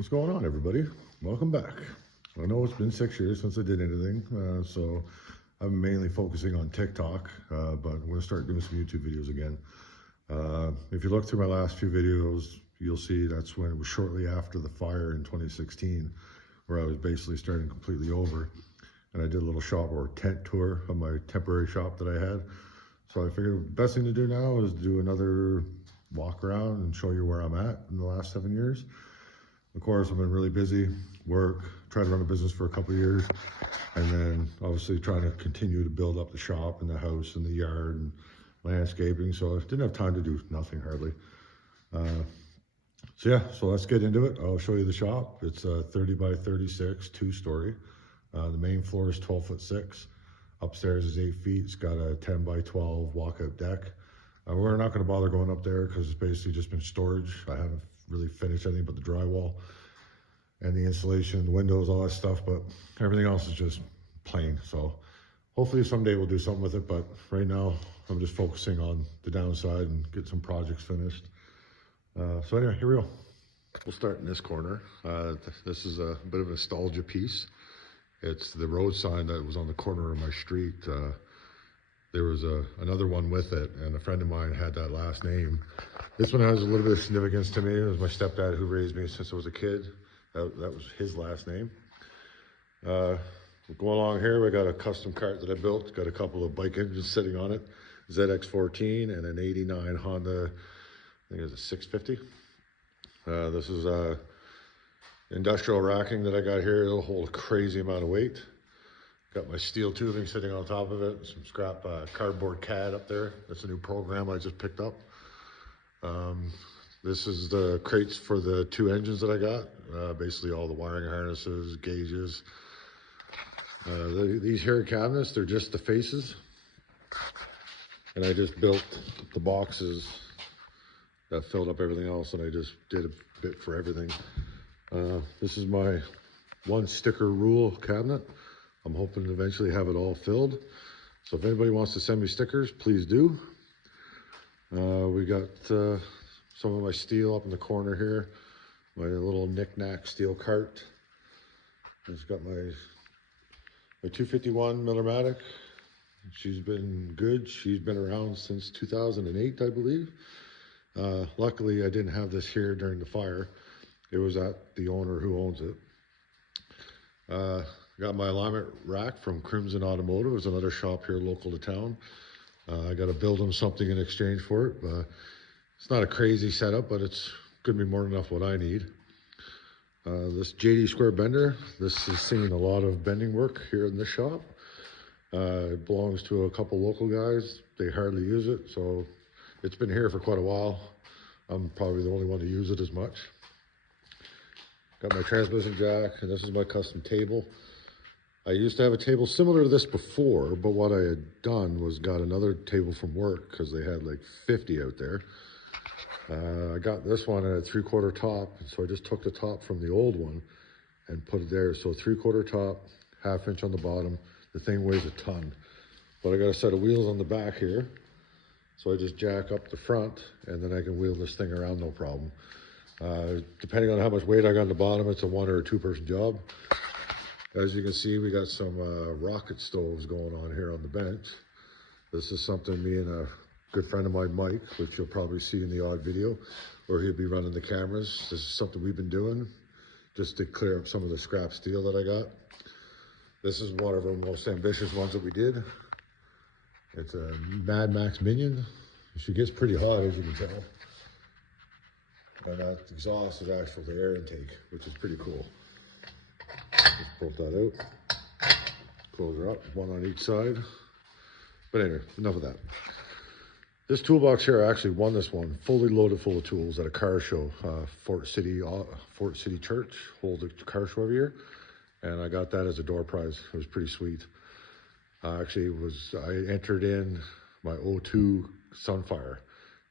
What's going on, everybody? Welcome back. I know it's been 6 years since I did anything, so I'm mainly focusing on TikTok, but I'm going to start doing some YouTube videos again. If you look through my last few videos, you'll see that's when it was shortly after the fire in 2016, where I was basically starting completely over. And I did a little shop or tent tour of my temporary shop that I had. So I figured the best thing to do now is do another walk around and show you where I'm at in the last 7 years. Of course, I've been really busy, work, tried to run a business for a couple of years, and then obviously trying to continue to build up the shop and the house and the yard and landscaping. So I didn't have time to do nothing hardly. So let's get into it. I'll show you the shop. It's a 30 by 36, 2-story. The main floor is 12'6". Upstairs is 8 feet. It's got a 10 by 12 walkout deck. We're not going to bother going up there because it's basically just been storage. I haven't really finished anything but the drywall and the insulation, the windows, all that stuff, but everything else is just plain. So hopefully someday we'll do something with it, but right now I'm just focusing on the downside and get some projects finished. So anyway, here we go. We'll start in this corner. This is a bit of a nostalgia piece. It's the road sign that was on the corner of my street. There was another one with it, and a friend of mine had that last name. This one has a little bit of significance to me. It was my stepdad who raised me since I was a kid. That was his last name. Going along here, we got a custom cart that I built. Got a couple of bike engines sitting on it. ZX14 and an 89 Honda, I think it was a 650. This is industrial racking that I got here. It'll hold a crazy amount of weight. Got my steel tubing sitting on top of it, some scrap cardboard CAD up there. That's a new program I just picked up. This is the crates for the 2 engines that I got. Basically all the wiring harnesses, gauges. These here cabinets, they're just the faces. And I just built the boxes that filled up everything else, and I just did a bit for everything. This is my 1 sticker rule cabinet. I'm hoping to eventually have it all filled. So if anybody wants to send me stickers, please do. We got some of my steel up in the corner here. My little knick-knack steel cart. It's got my 251 Millermatic. She's been good. She's been around since 2008, I believe. Luckily, I didn't have this here during the fire. It was at the owner who owns it. Got my alignment rack from Crimson Automotive. It's another shop here local to town. I got to build them something in exchange for it. It's not a crazy setup, but it's going to be more than enough what I need. This JD Square bender, this is seeing a lot of bending work here in this shop. It belongs to a couple local guys. They hardly use it, so it's been here for quite a while. I'm probably the only one to use it as much. Got my transmission jack, and this is my custom table. I used to have a table similar to this before, but what I had done was got another table from work because they had like 50 out there. I got this one at a 3/4 top, so I just took the top from the old one and put it there. So 3/4 top, 1/2 inch on the bottom. The thing weighs a ton, but I got a set of wheels on the back here. So I just jack up the front and then I can wheel this thing around no problem. Depending on how much weight I got on the bottom, it's a 1 or a 2 person job. As you can see, we got some rocket stoves going on here on the bench. This is something me and a good friend of mine, Mike, which you'll probably see in the odd video, where he'll be running the cameras. This is something we've been doing just to clear up some of the scrap steel that I got. This is one of our most ambitious ones that we did. It's a Mad Max Minion. She gets pretty hot, as you can tell. And that exhaust is actually the air intake, which is pretty cool. Just pull that out, close her up, 1 on each side. But anyway, enough of that. This toolbox here, I actually won this one, fully loaded full of tools at a car show. Fort City Church holds a car show every year, and I got that as a door prize. It was pretty sweet. I entered in my 02 Sunfire.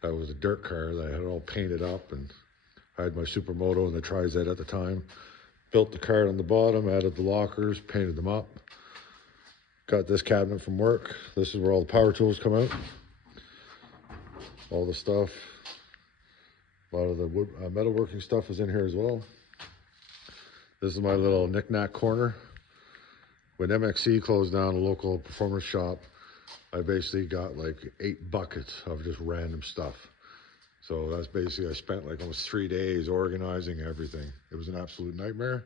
That was a dirt car that I had all painted up, and I had my Supermoto and the Tri-Z at the time. Built the cart on the bottom, added the lockers, painted them up. Got this cabinet from work. This is where all the power tools come out. All the stuff. A lot of the wood, metalworking stuff is in here as well. This is my little knick-knack corner. When MXC closed down a local performance shop, I basically got like 8 buckets of just random stuff. So that's basically, I spent like almost 3 days organizing everything. It was an absolute nightmare.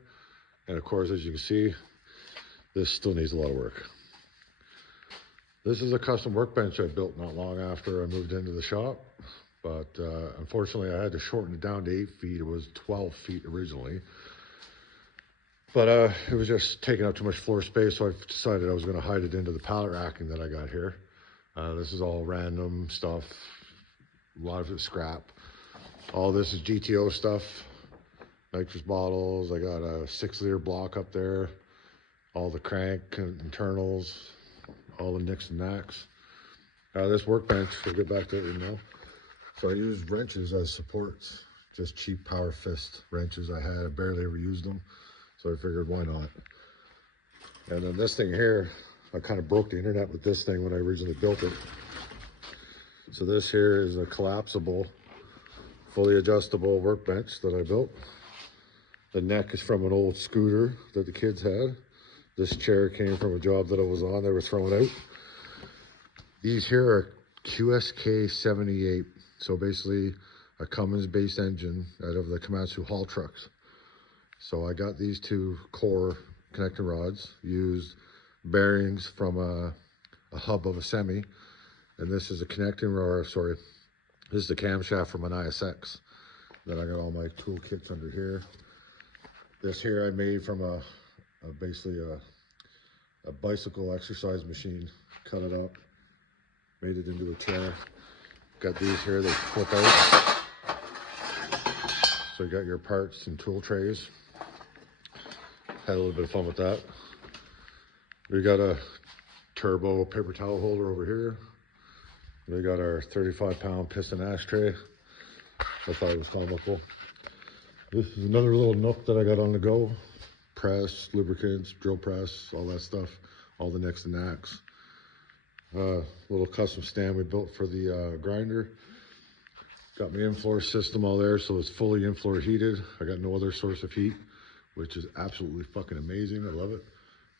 And of course, as you can see, this still needs a lot of work. This is a custom workbench I built not long after I moved into the shop. But unfortunately, I had to shorten it down to 8 feet. It was 12 feet originally. But it was just taking up too much floor space, so I decided I was going to hide it into the pallet racking that I got here. This is all random stuff. A lot of it's scrap. All this is GTO stuff. Nitrous bottles. I got a 6-liter block up there. All the crank and internals. All the nicks and knacks. This workbench, we'll get back to it now. So I used wrenches as supports. Just cheap power fist wrenches I had. I barely ever used them. So I figured, why not? And then this thing here, I kind of broke the internet with this thing when I originally built it. So this here is a collapsible, fully adjustable workbench that I built. The neck is from an old scooter that the kids had. This chair came from a job that I was on, they were throwing out. These here are QSK 78. So basically a Cummins-based engine out of the Komatsu haul trucks. So I got these 2 core connecting rods, used bearings from a hub of a semi, and this is a connecting rod, this is the camshaft from an ISX. Then I got all my tool kits under here. This here I made from basically a bicycle exercise machine, cut it up, made it into a chair. Got these here, they flip out. So you got your parts and tool trays. Had a little bit of fun with that. We got a turbo paper towel holder over here. We got our 35-pound piston ashtray. I thought it was comical. This is another little nook that I got on the go. Press, lubricants, drill press, all that stuff. All the nicks and knacks. Little custom stand we built for the grinder. Got my in-floor system all there, so it's fully in-floor heated. I got no other source of heat, which is absolutely fucking amazing. I love it.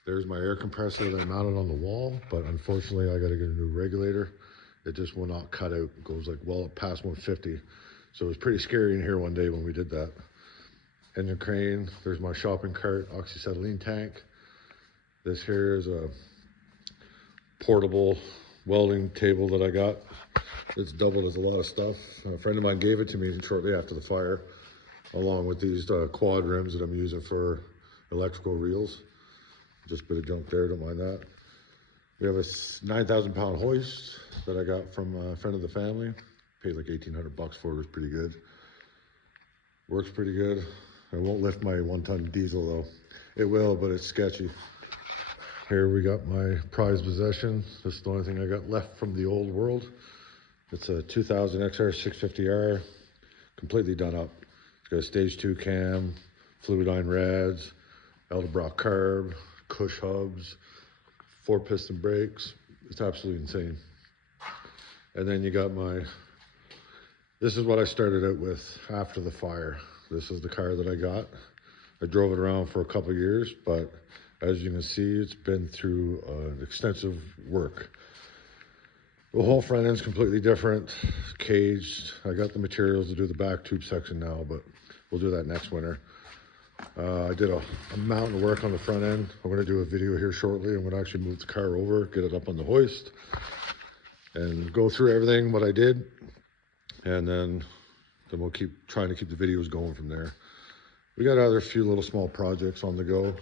There's my air compressor that I mounted on the wall, but unfortunately I got to get a new regulator. It just will not cut out. It goes like well past 150. So it was pretty scary in here one day when we did that. Engine crane. There's my shopping cart, oxyacetylene tank. This here is a portable welding table that I got. It's doubled as a lot of stuff. A friend of mine gave it to me shortly after the fire, along with these quad rims that I'm using for electrical reels. Just a bit of junk there, don't mind that. We have a 9,000-pound hoist that I got from a friend of the family. Paid like 1,800 bucks for it, was pretty good. Works pretty good. I won't lift my 1-ton diesel though. It will, but it's sketchy. Here we got my prized possession. This is the only thing I got left from the old world. It's a 2000 XR 650R, completely done up. It's got a stage 2 cam, Fluidyne rads, Edelbrock carb, Cush hubs, 4 piston brakes. It's absolutely insane. And then you got this is what I started out with after the fire. This is the car that I got. I drove it around for a couple of years, but as you can see, it's been through extensive work. The whole front end's completely different, caged. I got the materials to do the back tube section now, but we'll do that next winter. I did a mountain of work on the front end. I'm going to do a video here shortly. I'm going to actually move the car over, get it up on the hoist, and go through everything, what I did, and then we'll keep trying to keep the videos going from there. We got other few little small projects on the go.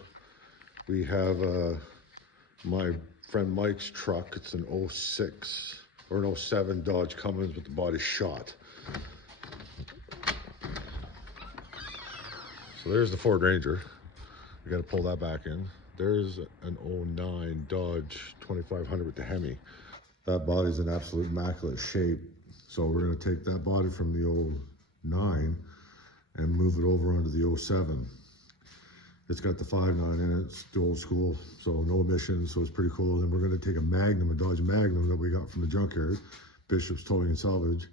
We have my friend Mike's truck. It's an 06 or an 07 Dodge Cummins with the body shot. So there's the Ford Ranger. We got to pull that back in. There's an 09 Dodge 2500 with the Hemi. That body's in absolute immaculate shape. So we're going to take that body from the 09 and move it over onto the 07. It's got the 5.9 in it. It's the old school, so no emissions, so it's pretty cool. Then we're going to take a Magnum, a Dodge Magnum that we got from the junkyard, Bishop's Towing and Salvage,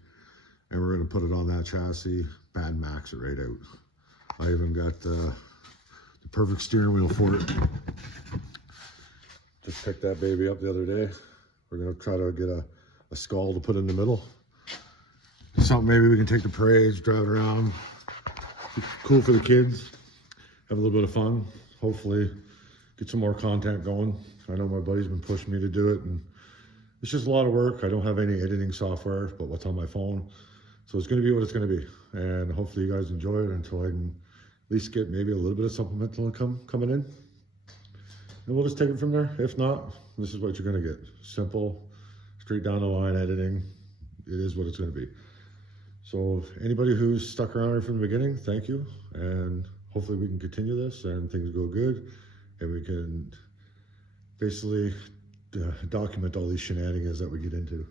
and we're going to put it on that chassis, Bad Max it right out. I even got the the perfect steering wheel for it. Just picked that baby up the other day. We're gonna try to get a skull to put in the middle. Something maybe we can take to parades, drive it around. Cool for the kids. Have a little bit of fun. Hopefully get some more content going. I know my buddy's been pushing me to do it, and it's just a lot of work. I don't have any editing software, but what's on my phone. So it's gonna be what it's gonna be. And hopefully you guys enjoy it until I can at least get maybe a little bit of supplemental income coming in. And we'll just take it from there. If not, this is what you're gonna get. Simple, straight down the line editing. It is what it's gonna be. So anybody who's stuck around here from the beginning, thank you. And hopefully we can continue this and things go good. And we can basically document all these shenanigans that we get into.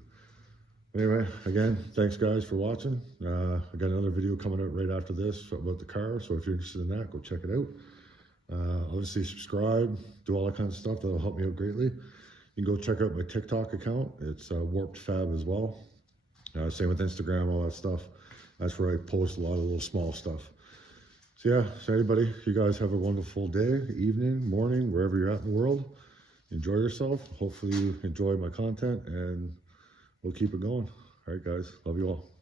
Anyway, again, thanks guys for watching. I got another video coming out right after this about the car. So if you're interested in that, go check it out. Obviously subscribe, do all that kind of stuff. That'll help me out greatly. You can go check out my TikTok account. It's Warped Fab as well. Same with Instagram, all that stuff. That's where I post a lot of little small stuff. So yeah, so everybody, you guys have a wonderful day, evening, morning, wherever you're at in the world. Enjoy yourself. Hopefully you enjoy my content, and we'll keep it going. All right, guys. Love you all.